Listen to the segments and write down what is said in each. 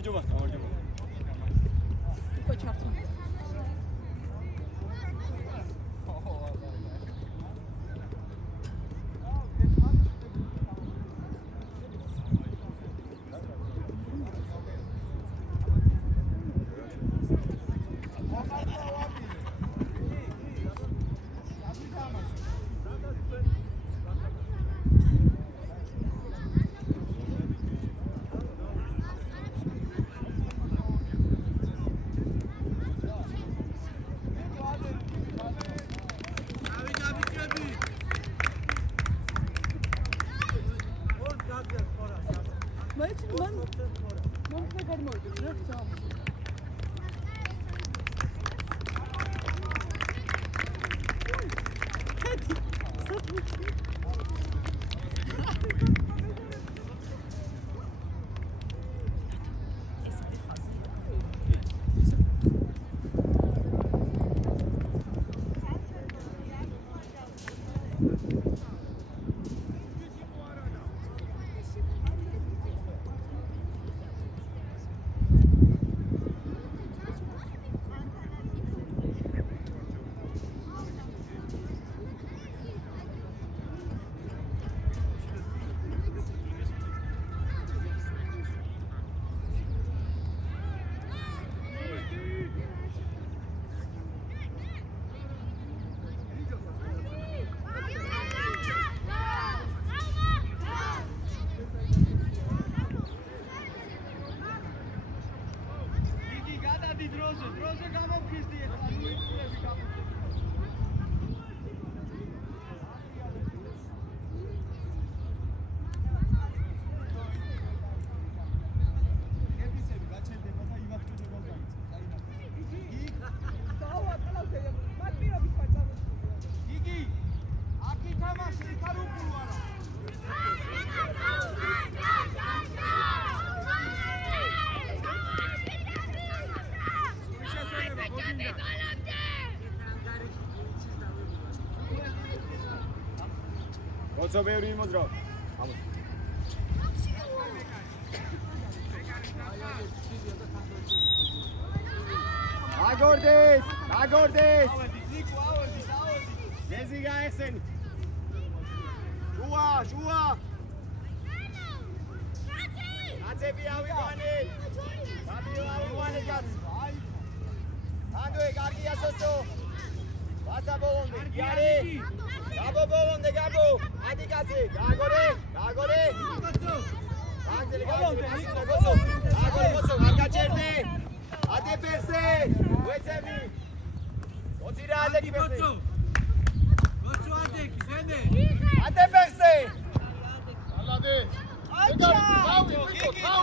გამარჯობა. უკვე ჩართული. Oco ბევრი იმოდრო. აგორდეს. ზეზი გაეხსენი. შუა. აცები ავიგვანე. ავიგვანე კაცი. ანდოე კარგია სოცო. ვასა ბოლონდე. იარი. გაბო. ადი კაცი, გააგორე. აგორე გოცო, არ გაჭერდე. ადი პერსე, ვეცები. ოძირა ადეკი პერსე. გოცო ადეკი, ბენე. ადი პერსე. ალადე.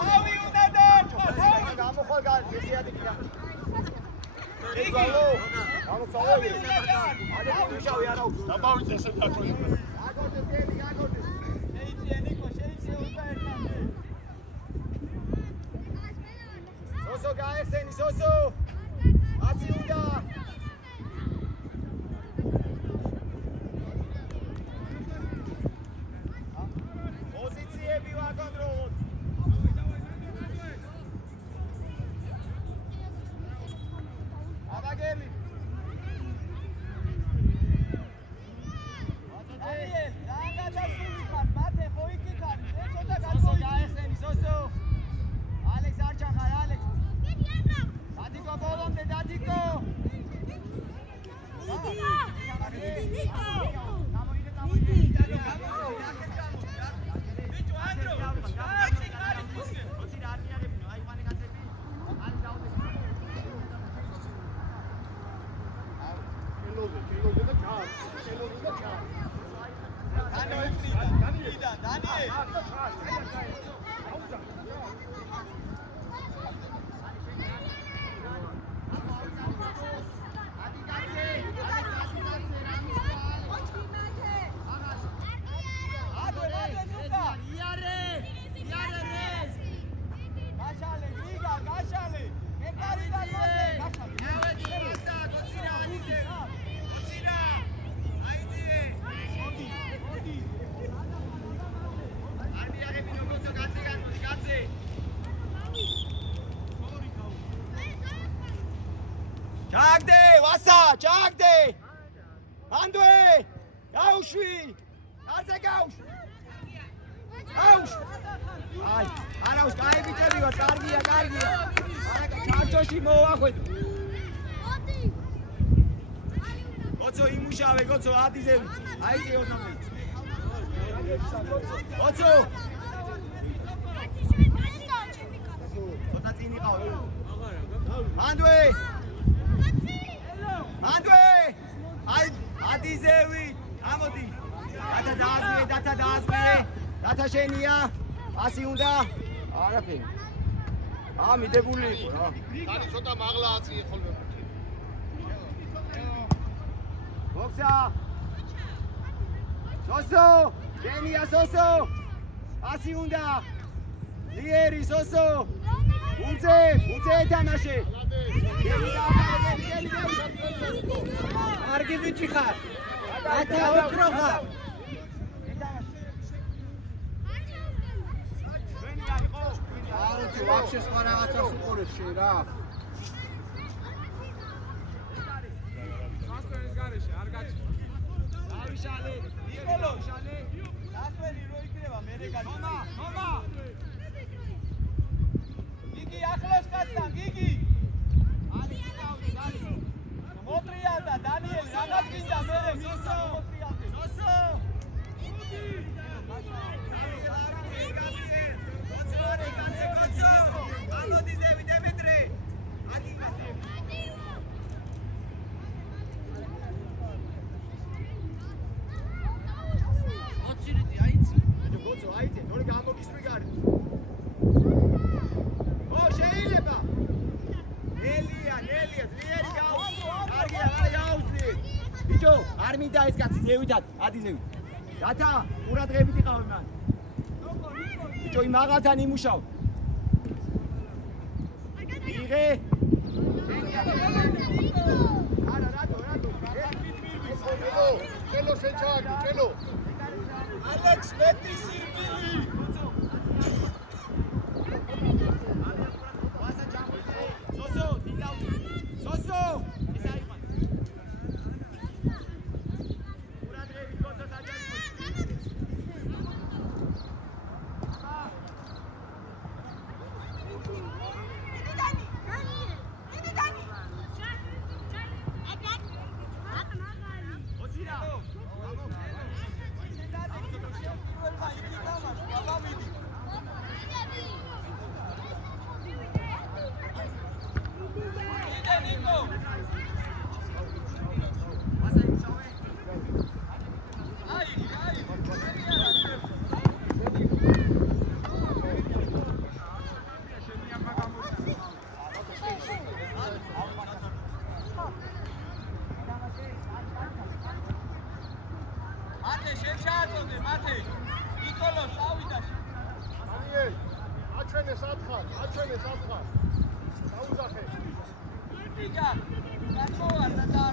თავი უნდა დააჭო. გამოხვალ გასი ადეკია. ეცალო. გამოცალები. ადეკი უშავი არა აქვს. დამავიწე ესე დაკროი. აგორდეს. შეიძლება ნიკო, შეიძლება უნდა ერთამდე. სოსო გაეხსენი, სოსო. აცი უნდა. პოზიციები ვაკონტროლოთ. აბაგელი. ჩაგდე, ვასა, ჩაგდე. ანდვე, გაუშვი. არზე გაუშვი. გაუშვი. აი, არაუს გაიგიჭები ვარ, კარგია. არა, ჩარჩოში მოვახვედო. გოცო იმუშავე, გოცო ადიზები. აი ძე ოდნავ. გოცო. ცოტა წინ იყავ. ანდვე. აი ადიზევი. ამოდი. დათა დაასმე. დათა შენია. ასი უნდა. არაფერი. მიდებული იყო რა. კარი ცოტა მაღლა აწიე ხოლმე. ბოქსა. სოსო, გენია სოსო. ასი უნდა. ლიერი სოსო. უძე ეთამაშე. კარგი ბიჭი ხარ. ათა ოქრო ხარ. აროთი ვაფშე სხვა რაღაცას უყურებ შე რა. სასწრაფის გარეშე არ გაჩი. დავიშალე, ნიკოლო, შალე. დახველი რო იქნება მერე გაჩი. მომა. გიგი ახლოს კაცთან, გიგი. არის დავდი, დალი. მოტრიალდა დანიელი, რაღაც გინდა მერე მისო. მოტრიალდა. სოსო. არ მინდა ეს კაცი ზევიდად, ადიზევი. დათა, ყურადღებით იყავ მან. ბიჭო, იმ მაღალთან იმუშავ. იღე. არა, რატო? ჩელო შეჩაგდი, ჩელო. ალექს, მეტი სირბილი. ვასა ჯამბი. სოსო, დინავდი. სოსო. ისა იყო. ყურადღებით გოცო საჯარი. აჩვენე სათხარ. დაუზახე. იტიგა. გაწოვარდა და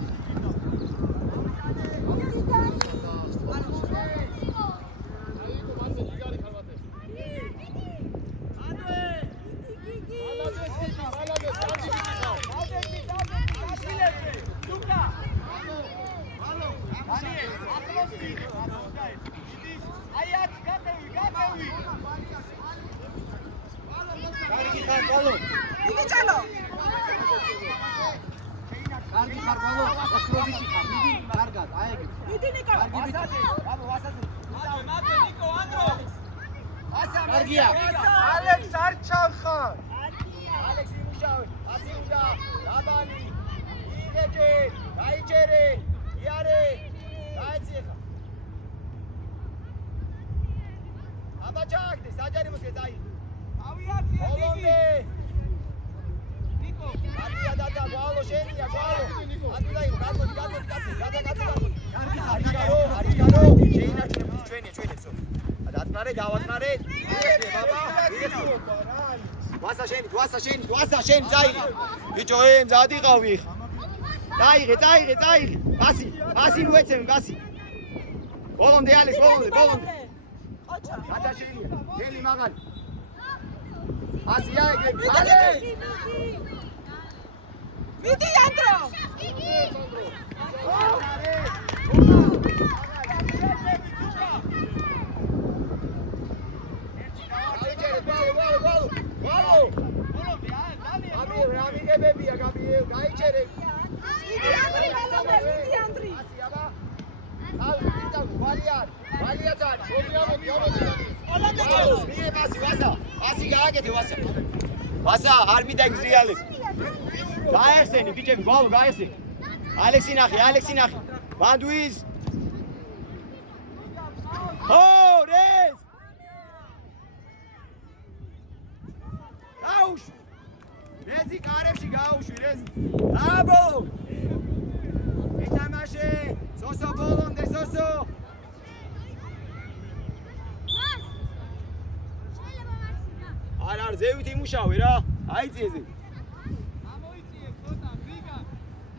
ალექს არ ჩავხარ. ალექს იმუშავე, ასი უნდა, დაბალი, იღეთე, გაიჭერე, იარე, გაეცი ხა. აბა ჩაგდე, საჯარი მოსკე წაი. ავიაცია გიგი. ნიკო, აბია დადა, გვალო შენია, გვალო. ატუдай, გამოდი, კაცი, გადა. არის გარო, შეინარჩუნე ჩვენი ზო. დაწნარე, დავაწნარე. იღეთე, ბაბა, იღეთე. ვასა შენი, წაიღე. ბიჭო, მზად იყავი ხა. წაიღე. პასი მოეცემ, პასი. ბოლომდე ალეს, ბოლომდე. ოჩა. გადა შენია. დელი მაღალი. პასი აიღე, ალე. მიდი ანდრო გამიგებებია გამიგებ გაიჭერე მიდი ანდრი მალომე მიდი ანდრი ვალიაც არის მიგე პასი პასი გააკეთე ვასა არ მიდაგს რეალებს გაეხსენი ბიჭები გვალო გაეხსენი ალექსი ნახე მანდუის რეს გაუშვი რეზი კარებში გაუშვი რეზი აბო ეთამაშე სოსო ბოლონდე სოსო არ ზევით იმუშავე რა აიწიე ზევით ამოიწიე ცოტა გიგა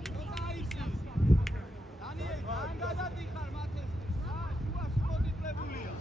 ცოტა აიწიე დანიელი ძალიან გადადიხარ მათეს შუა შემოდიკლებულია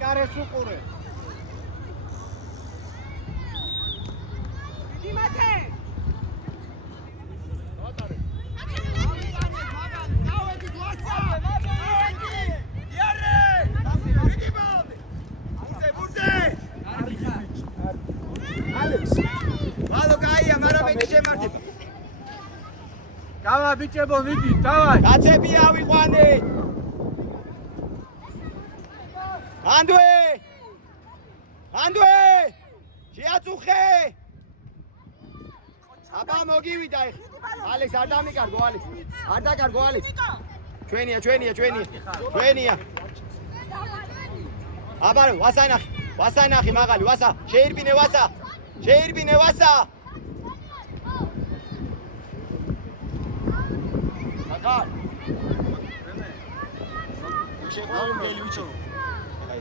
კარეს უყურე დიმათე გავა ბიჭებო მიდი დავაი კაცები ავიყვანე ანდვე შეაწუხე აბა მოგივიდა ალექს არ დამიკარგო ალექს არ დაკარგო ალექს ჩვენია აბა ვასანახი მაღალი ვასა შეირბინე ვასა აკარ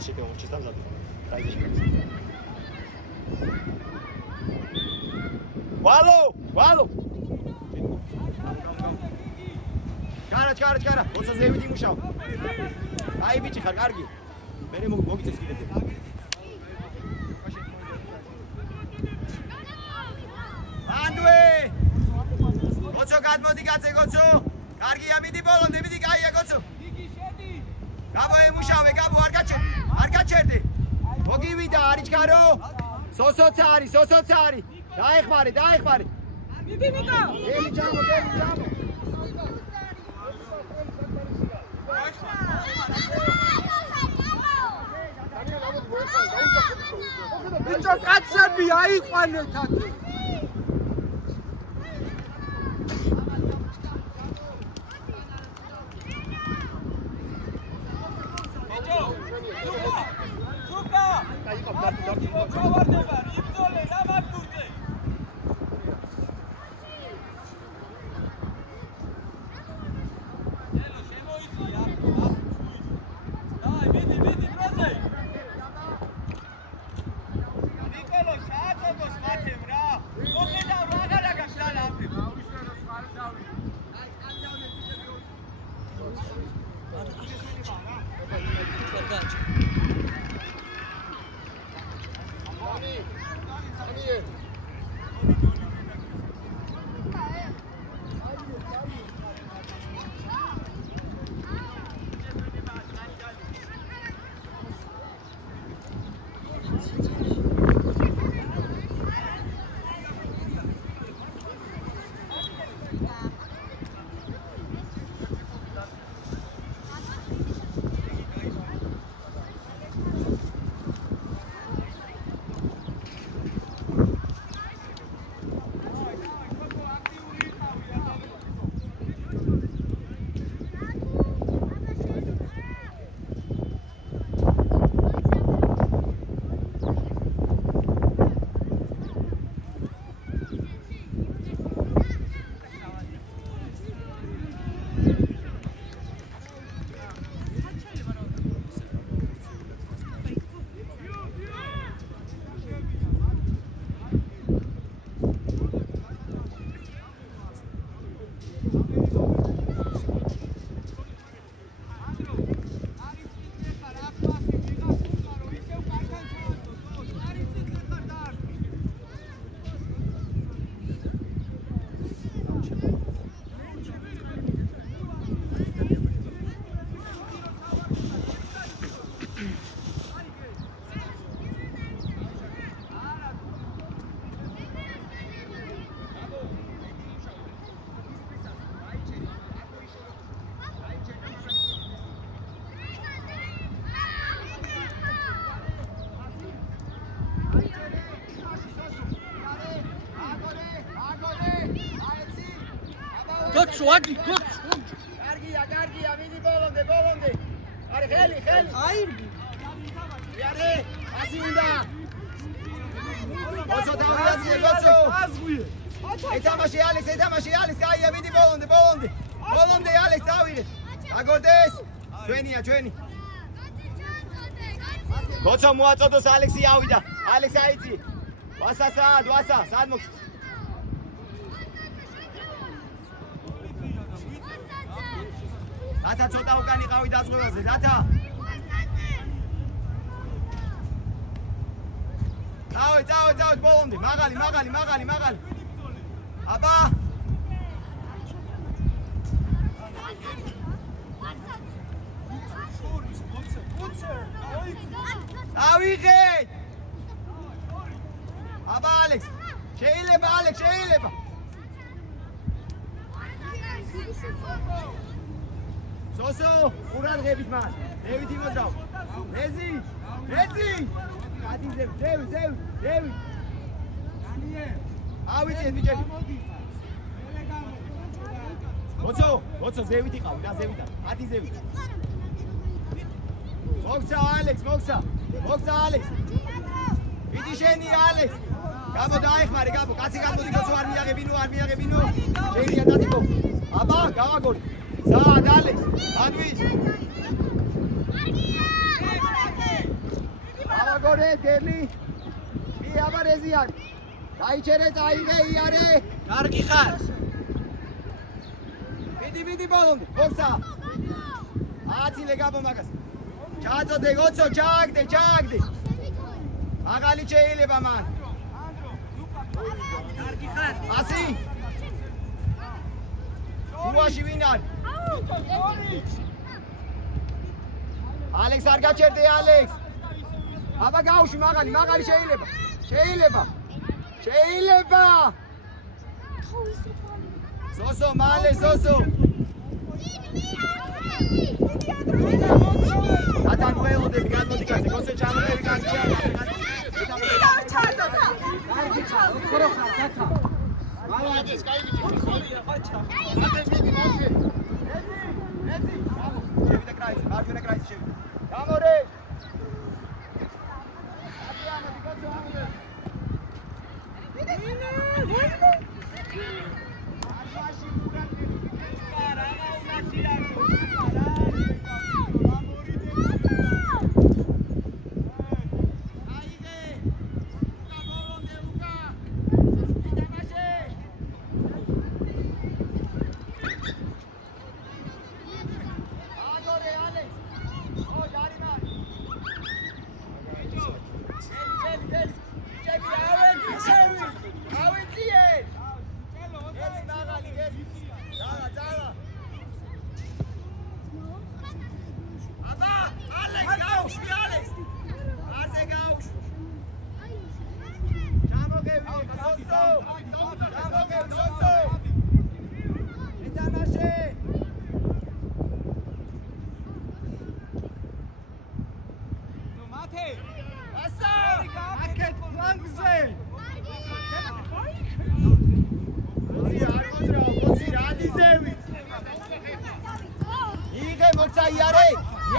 Ще певно, чи там заду. Вало! Кара. Оцо ზევით იმუშავ. აი ბიჭი ხარ, კარგი. მე მოგიწეს კიდე. ანდვე! ოცო გადმოდი კაცე გოცო. კარგია, მიდი ბოლომდე, მიდი კაია გოცო. გაბო ემუშავე, არ გაჩერდე. მოგივიდა, არიჩქარო. სოსოც არის. დაეხმარე. მიდი ნიკო. ელი ჯამო. ბიჭო კაცები აიყვანეთ აქ გოცო ადი გოცო კარგია, მიდი ბოლომდე. არე ხელი. აირგი. არე, ასი უნდა. გოცო დავიაზრე, გოცო. აზღვიე. ეთამაში ალექს, კაია, მიდი ბოლომდე. ბოლომდე ალექს დავიღე. დაგორდეს. ჩვენი. გოცო მოაწოდოს ალექსი ავიდა. ალექს აიწი. ვასა, სად მოხდა? დათა ცოტა უკან იყავი დაწყვევაზე, დათა. წავე, ბოლომდე, მაღალი. აბა. ავიღე. აბა ალექს. შეიძლება. სოსო, ყურადღებით მას. დევით იმოძრავ. ლეზი. ადი ზევი. ავიწიეთ ბიჭები. გოცო ზევით იყავი, და ზევით. ადი ზევით. მოგცა ალექს. ვიდი შენი ალექს. გაბო დაეხმარე, კაცი გამოდი გოცო არ მიაღებინო. შენია დათიკო. აბა, გავაგონი. სად ალექს, ადვის. ავაგორე დელი. მი აბარეზიანი. დაიჩერე, წაიღე იარე. კარგი ხარ მიდი ბოლომდე. მოგცა. აცილე გაბო მაგას. ჩაწოდე გოცო, ჩააგდე. მაღალი შეიძლება მან. კარგი ხარ ასი. უაში ვინ არის? ალექს არ გაჩერდე ალექს. აბა გავუში მაღალი შეიძლება. სოსო მალე. დათან ველოდები გამოდი კაცი, გოცო ჩამოღები კაცია. მალადეს კაიგი შევიდა კრაისი, მარჯვენა კრაისი შევიდა. გამორე.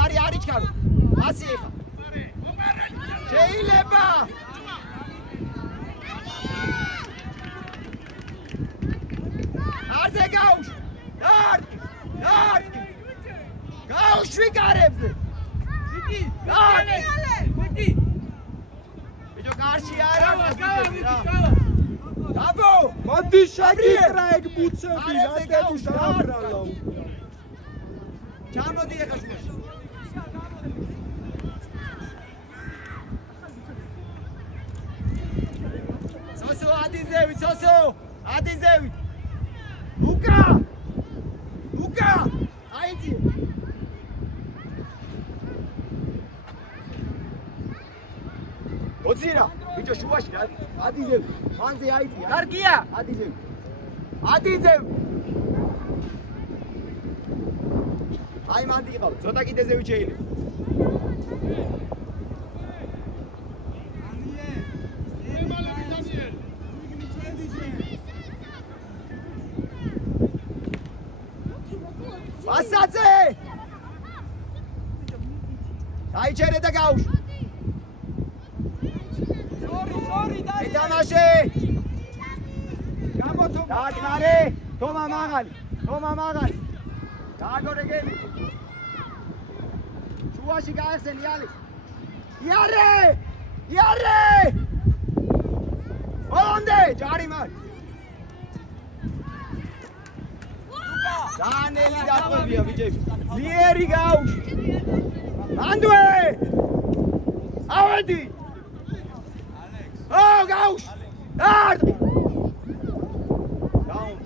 იარი არიჩქარო. ასი ეხა. შეიძლება. არზე გაუშვი. გაუშვი კარებზე. ვიკი. ბიჭო კარში არა. გაბო. მოდი შეკრა ეგ ბუცები, რატები დააბრალა. ჩამოდი ეხა შუაში. სოსო, ადიზევით. უკა. აიძი. ოძირა, ბიჭო შუაში რა. ადიზევით. მანზე აიძი. კარგია ადიზევით. აი მანდი იყავ, ცოტა კიდე ზევით შეიძლება. ვასაძე დაიჩერე და გაუშვ ეთამაშე დაადნარე თომა მაღალი დააგორეგები შუაში გაეხსენი იარე ოლონდე ჯარი მარ დანელი დაყვებია ბიჭები ლიერი გაუშვ ანდვე ავედი გაუშვ დარტყი დაუნ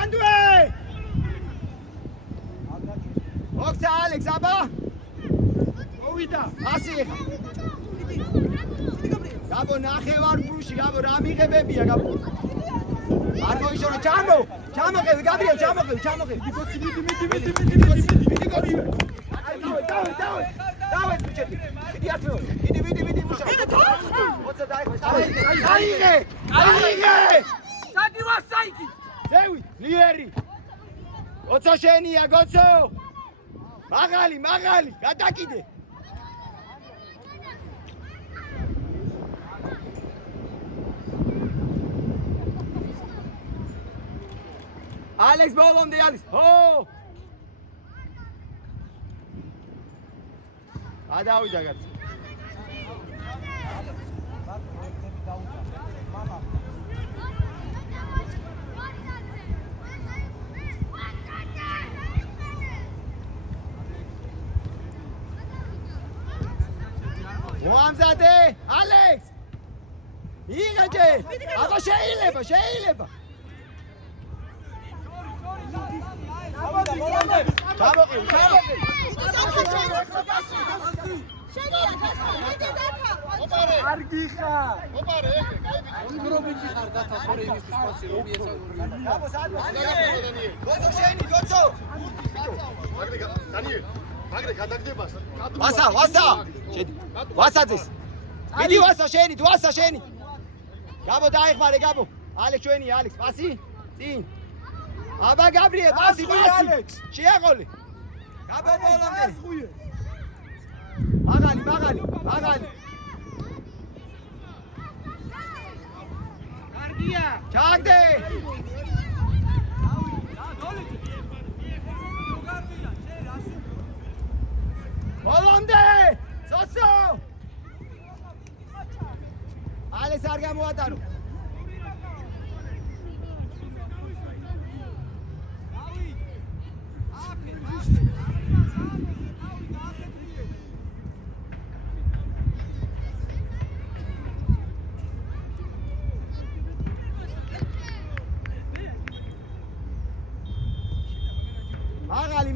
ანდვე ოქცა ალექს აბა მოვიდა ასი ეხა გაბო ნახევარ პრუში გაბო რა მიღებებია გაბო არ მოიშორო ჩამოყევი გაბრიელ ჩამოყევი დავე ბიჭები მიდი ათეო მიდი მუშაობ 20 დაიღე სადი ვარ საიქი ზევი ლიერი გოცო შენია გოცო მაღალი გადაკიდე ალექს ბოლომდე არის ადავიდა კაცი მოამზადე ალექს იღეჯე აბა შეიძლება ჩამოყევი არგიხა ოპარე უნგრობიჩი ხარ დათა თორე იმისთვის პასი რომ მიესალმე გაბო გოცო შენი გოცო მაგრე გადაგდება ვასა შედი ვასაძეს მიდი ვასა შენი გაბო დაიხმარე გაბო ალექს ჩვენი ალექს პასი წინ აბა გაბრიელ პასი შეაყოლე გაბო ბოლომდე მაღალი კარგია ჩაგდე ბოლომდე სოსო ალეს არ გამოატარო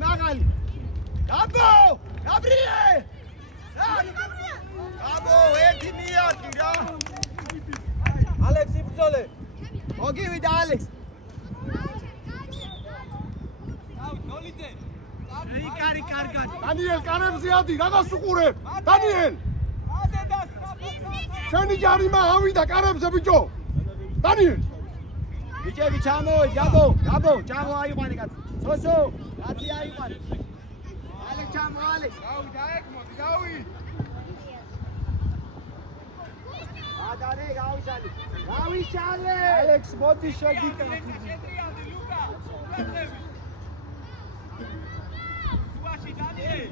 მაღალი გაბო გაბრიელ გაბო ერთი მიარკი რა ალექს იბრძოლე მოგივიდა ალექს ნოლიძე რიკარი კარგად დანიელ კარებზე ადი რაღაც უყურებ დანიელ შენი ჯარიმა ავიდა კარებზე ბიჭო დანიელ ბიჭები ჩამოი გაბო ჩამო აიყვანე კაცი სოსო კაცი აიყვანე ალექს ჩამო ალექს დავი ადარე გავიშალე ალექს მოდი შეგიკეთე სუაში დანიელ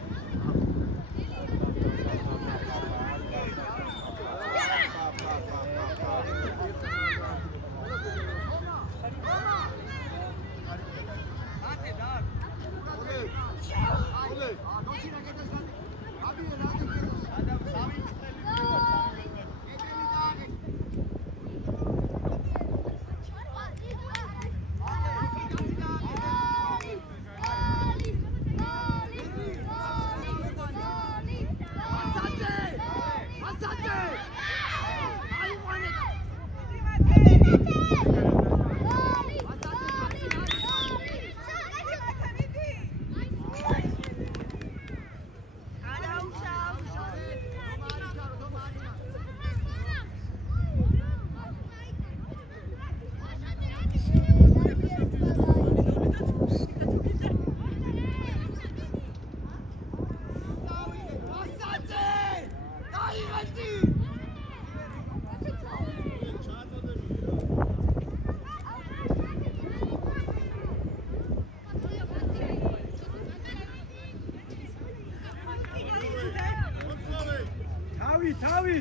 თავი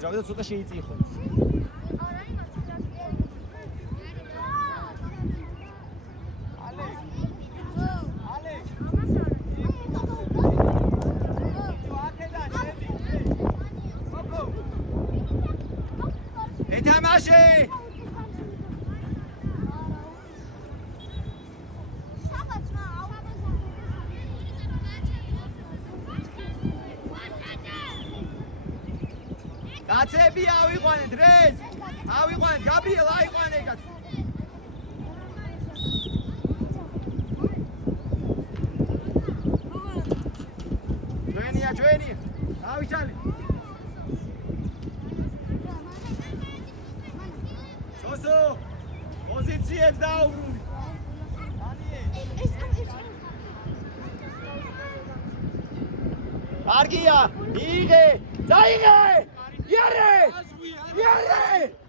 ზრავდა ცოტა შეიწიხო. ეთამაშე! კაცები ავიყვანეთ რეზ! ავიყვანეთ გაბრიელ აიყვანე კაც! ჩვენია! ავიჩალი! სოსო! პოზიციებს დაუბრუნდი! კარგია! იღე! დაიღე! Iare! Iare!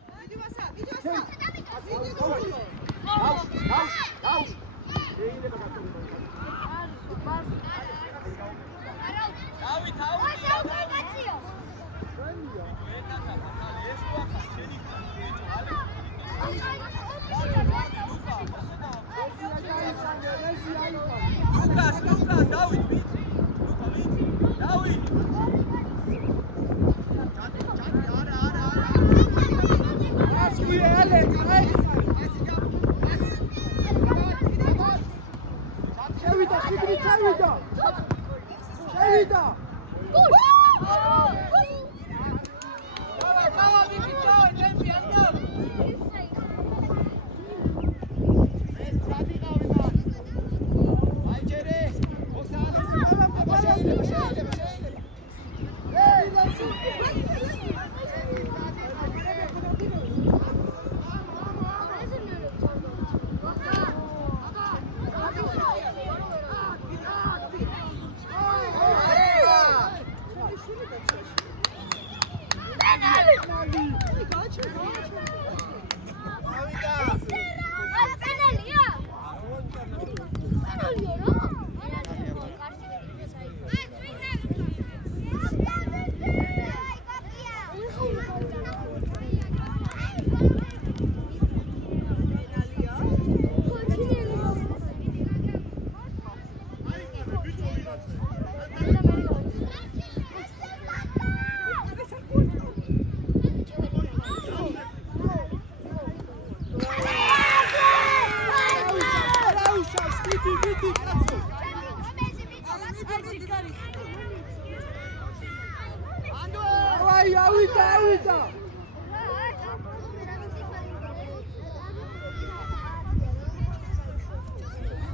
Vai, auita!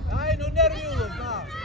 Dai, non nervioso, va!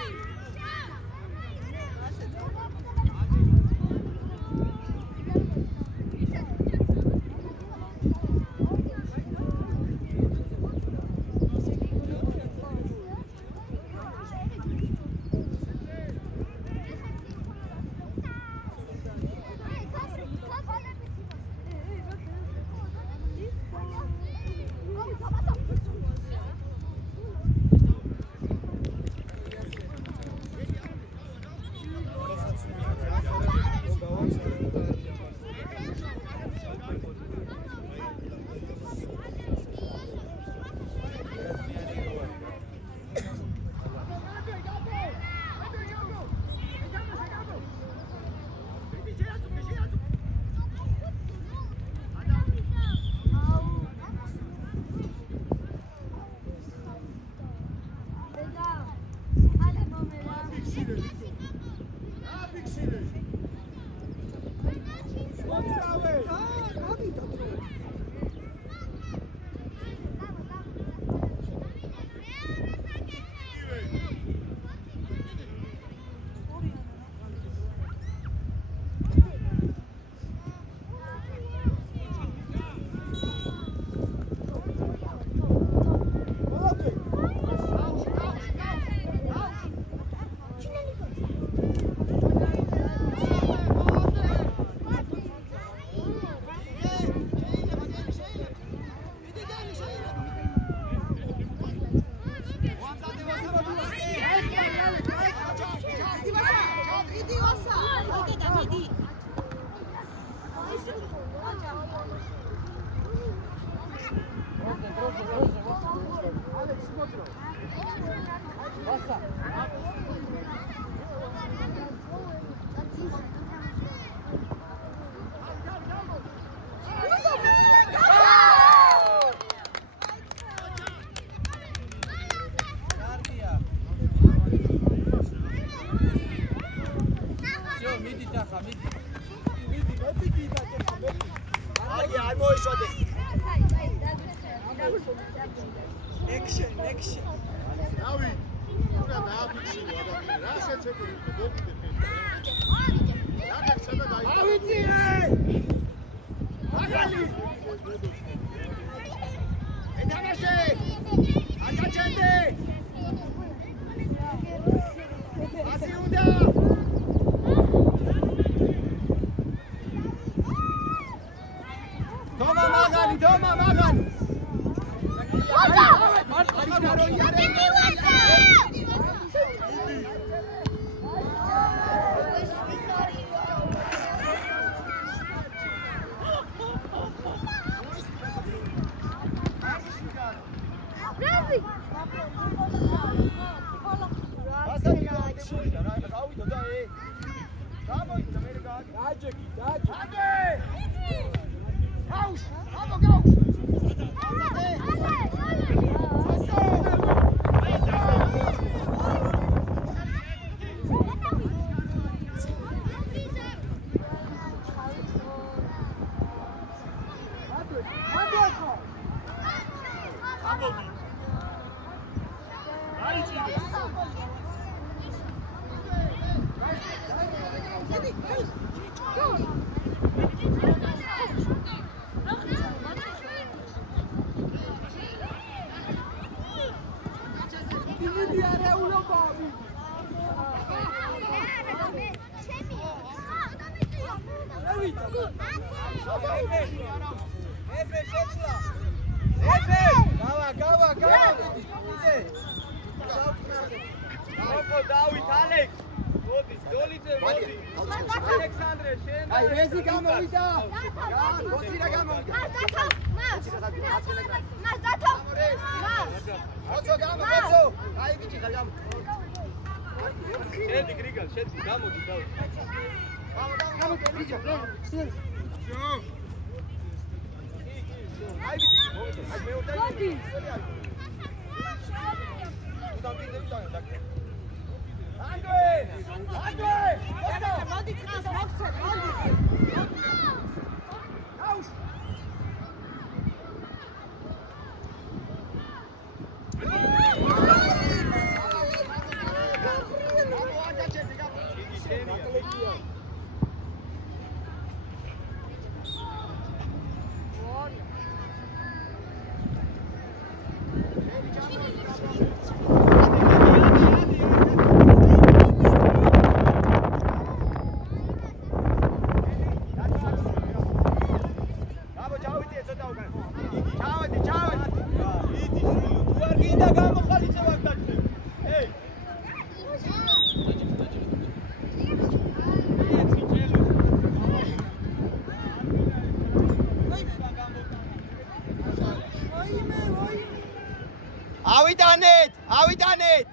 ავიტანეთ!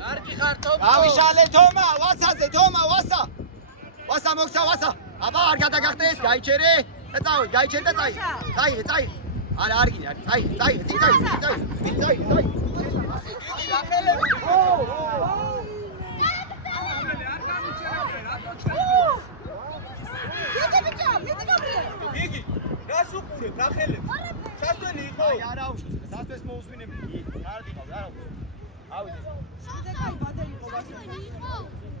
კარგი ხარ თომა. ავიშალე თომა, ვასაზე თომა, ვასა. ვასა მოგცა ვასა. აბა არ გადაგახტე ეს, გაიჩერე. და წავი, გაიჩერე და წაი. წაი. არა, არ გინდა, წაი. იგი, რას უყურებ, რა ხელებს? სასწვენი იყო? აი, არა უშოს, სასწვენს მოუსვინებდი. არ ვიყავ, არა უშოს. ავიდე. შედეკაი ბადე იყო ბასი.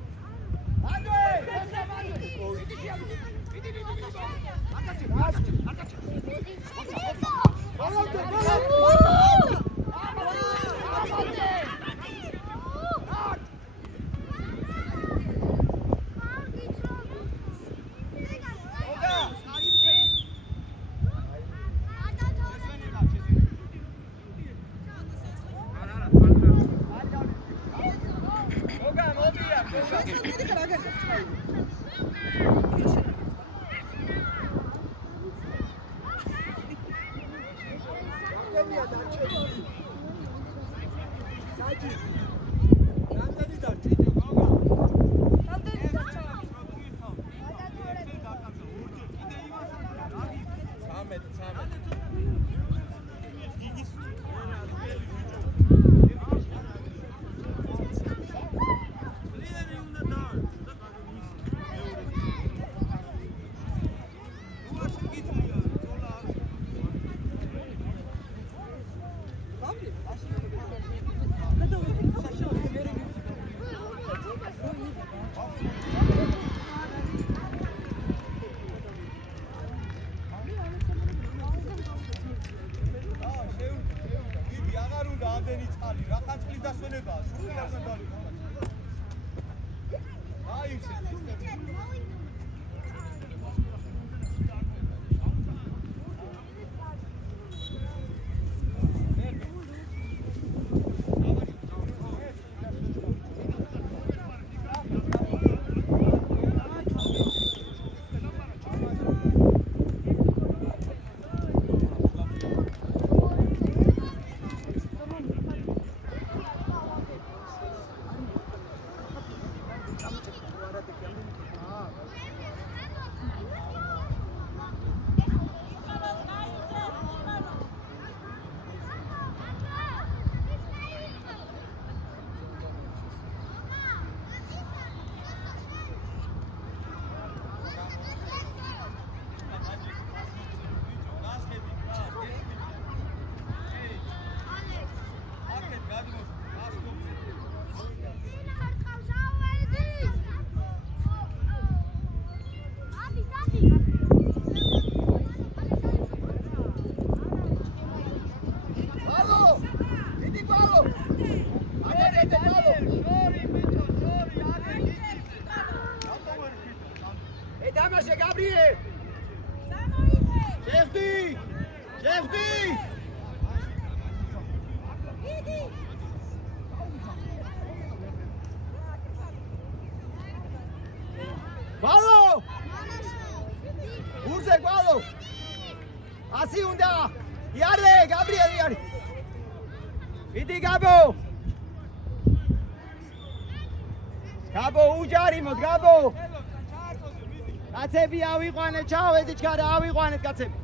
კაცები ავიყვანეთ, ჩავედით ჩქარა, ავიყვანეთ კაცები.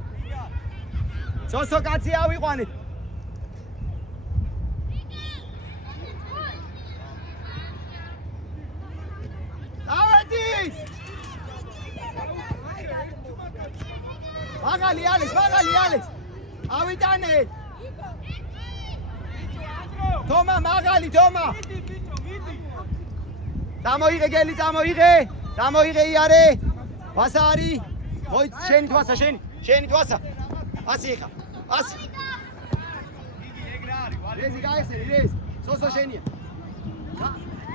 სოსო კაცი ავიყვანეთ. დავედით! მაღალი არის. ავიტანეთ. თომა, მაღალი, თომა. Წამოიღე გელი, წამოიღე იარე. ვასა არის? მოიც შენი თვასა, შენი თვასა. 100 ეხა. 100. რეზი გაიხსენი, რეზ. სოსო შენია.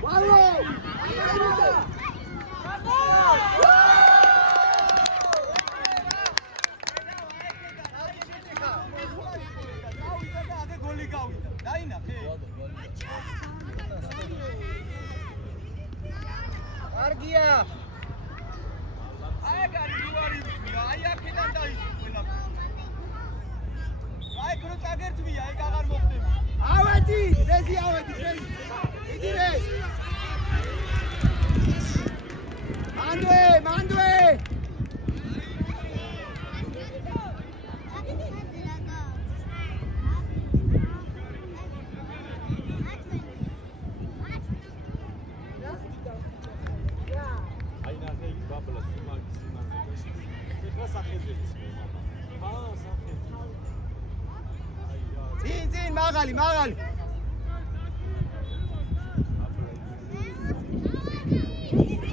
ვალო! კარგია. ავედი, რეზი. იგი რეზ. მანდვე. წინ, მაღალი.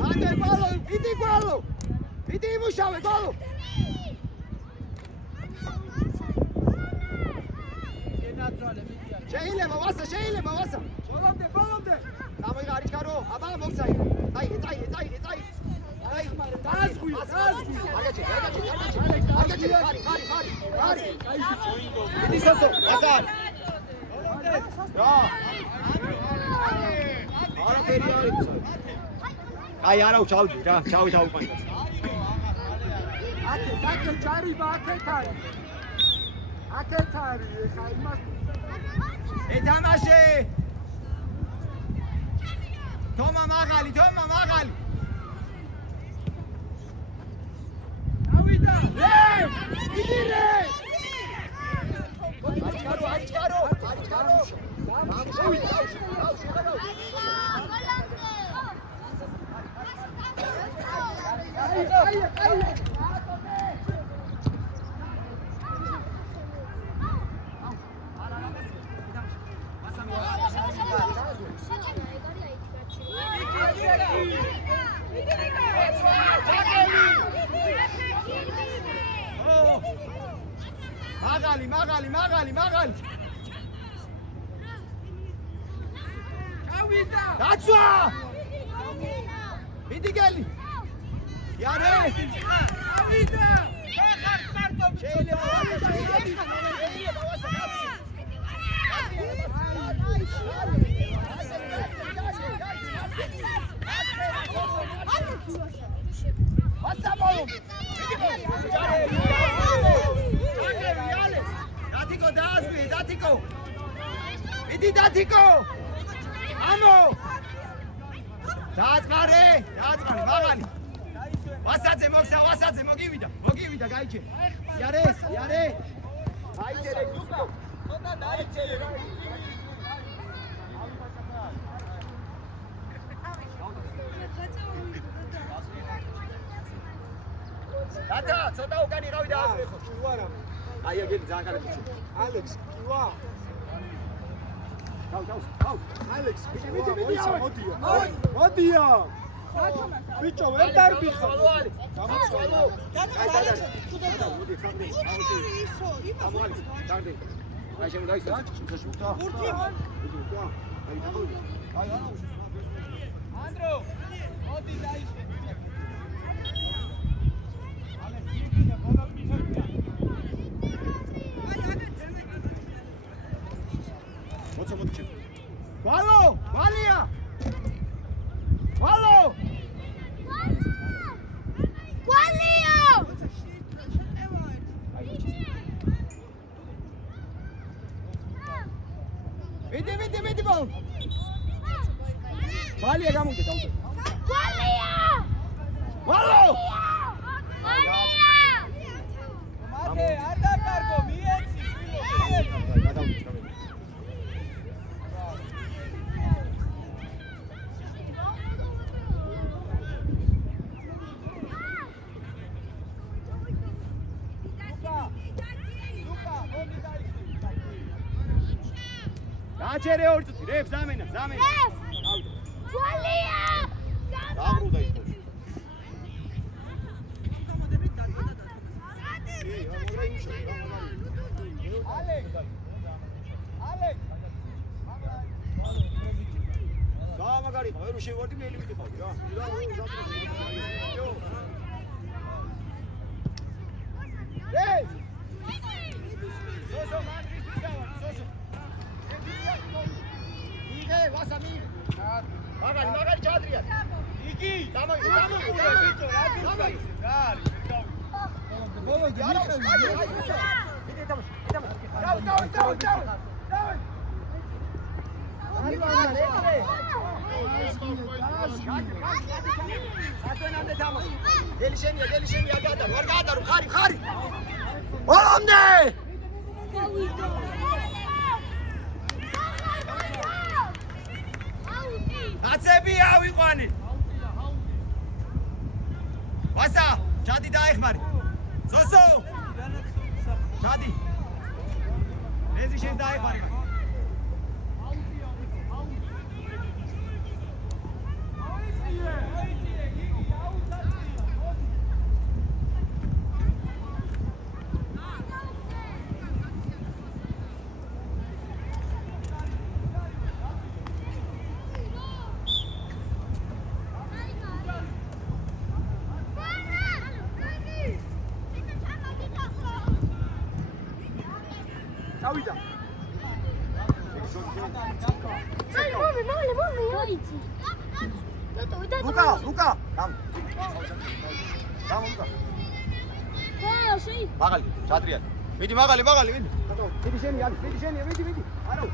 ანდე გოლო, პიტი იმუშავე გოლო. შეიძლება ვასა. ბოლომდე. გამოიღე არიჩქარო, აბა მოგცაი. დაიღე. დაზღვი. აგაჩი. ხარი. პიტი სოსო, ვასა. რა. არაფერი არის. აი არა ჩავდი რა, ჩავიყვანი. აკე ჯარიბა აქეთ არის. ეხა იმას ეთამაშე. თომა მაღალი. ავიდა. იგი რე. არიჩქარო. მაღალი. დაცვა. მიდგელი. იარე. ავიდა. შეიძლება დათიკო. ამო. დააწყარე, მაღალი. ვასაძე მოგივიდა, გაიჩე. იარე. გაიჩერე გუკო. ცოტა დაიჩერე. დათა, ცოტა უკანი რავი და ასე ხო. უარა. აი ეგეთი ძალიან კარგი ჩი. ალექს, კივა. გაუ. ალექს, მოდია. ბიჭო, ვერ დარბიხო. გამოსვალო. აი სადაც. მოდი, ხამდე. ისო, ამოალი, დარდე. აი შემო დაიცა. შუქაში უთა. ურთი. აი დაუდი. აი არა უშ. ანდრო, მოდი დაიცა. ვალია. მიდი ბოლო. ვალია გამოვიდა, დაუძე. ვალო. მათე არ დაკარგო, მიეცი. გაჩერე ორ წუთი, რებს ზამენა. ვალია დაბრუნდა ის თავს. და მაგარი ხო რომ შევარდი მე ელიმიტი ხავდი რა. ეს სოსო მანდრის დავარ სოსო. იგე ვასამი. მაგარი ჩადრია. იგი დამოიგდა ბიჭო რა ძუძა. გარი ბოლო გიხევი. გელიშენია გადარო არ გადარო ხარი ოლამდე აცები ავიყვანი ვასა ჩადი დაეხმარი სოსო ჩადი ლეზი შენ დაეხმარი წავიდა. ლუკა დამ ლუკა მაგალი ჩადრია მიდი მაგალი მიდი მიდი შენი არის მიდი არავ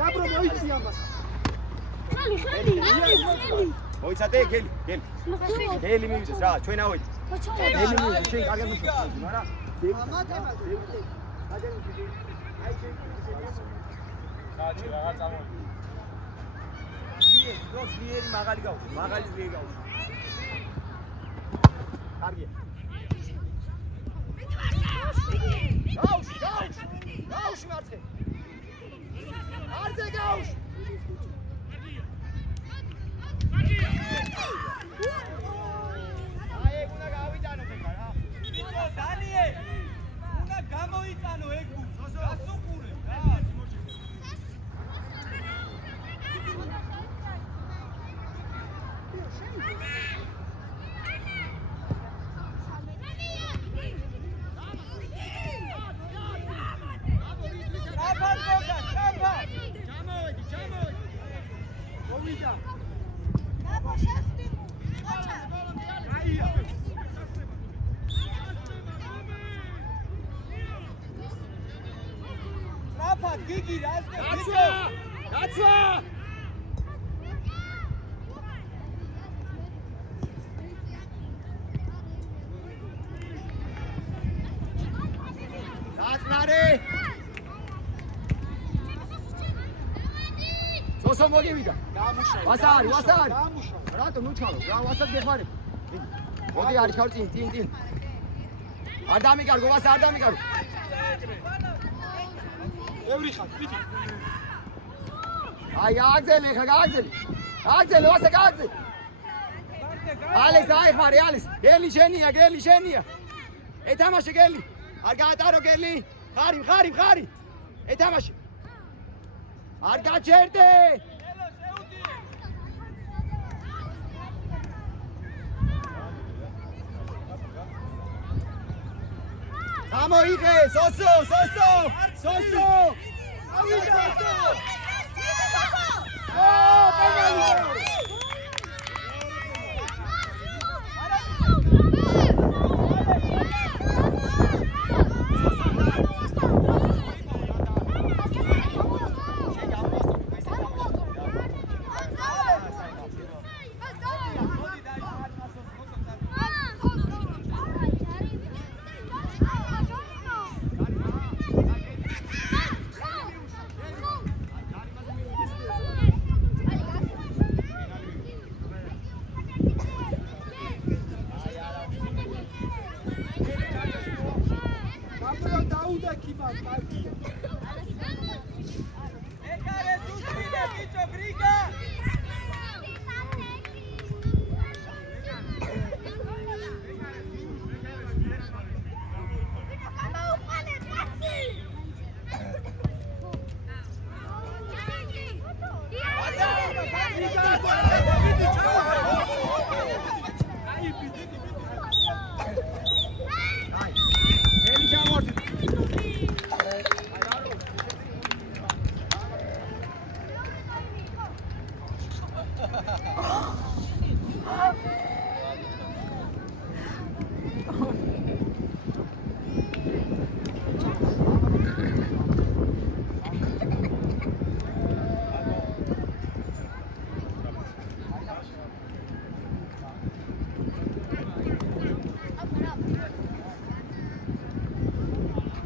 დაბრო მოიცი ამას. ხელი მოიცადე გელი მივიდეს რა ჩვენ ავედი გელი მივიდეს შენ კარგად მუშაობ მაგრამ საჭი რაღაც წამოვიდა ძლიერი მაგალი გავუშვი კარგია გავუშვი მარცხე არზე გავუშვი აი ეგ უნდა გავიტანოთ ეხლა რა დანიე უნდა გამოიტანო ეგ გასუყურე რა თიმოჩი გიგი რას გაცვა დაწნარე სოსო მოგივიდა ვასარი რატომ უჩალო რა ვასაც გეხმარებ მოდი არის ხარ წინ არ დამიკარგო ვასა არ დამიკარგო ევრი ხარ პიტი. აი აგზელე ხა აგზელე ვასა აგზელე ალეს დაიხმარე ალეს გელი შენია ეთამაშე გელი არ გაატარო გელი ხარი ეთამაშე არ გაჩერდე გამოიღე სოსო ავიდა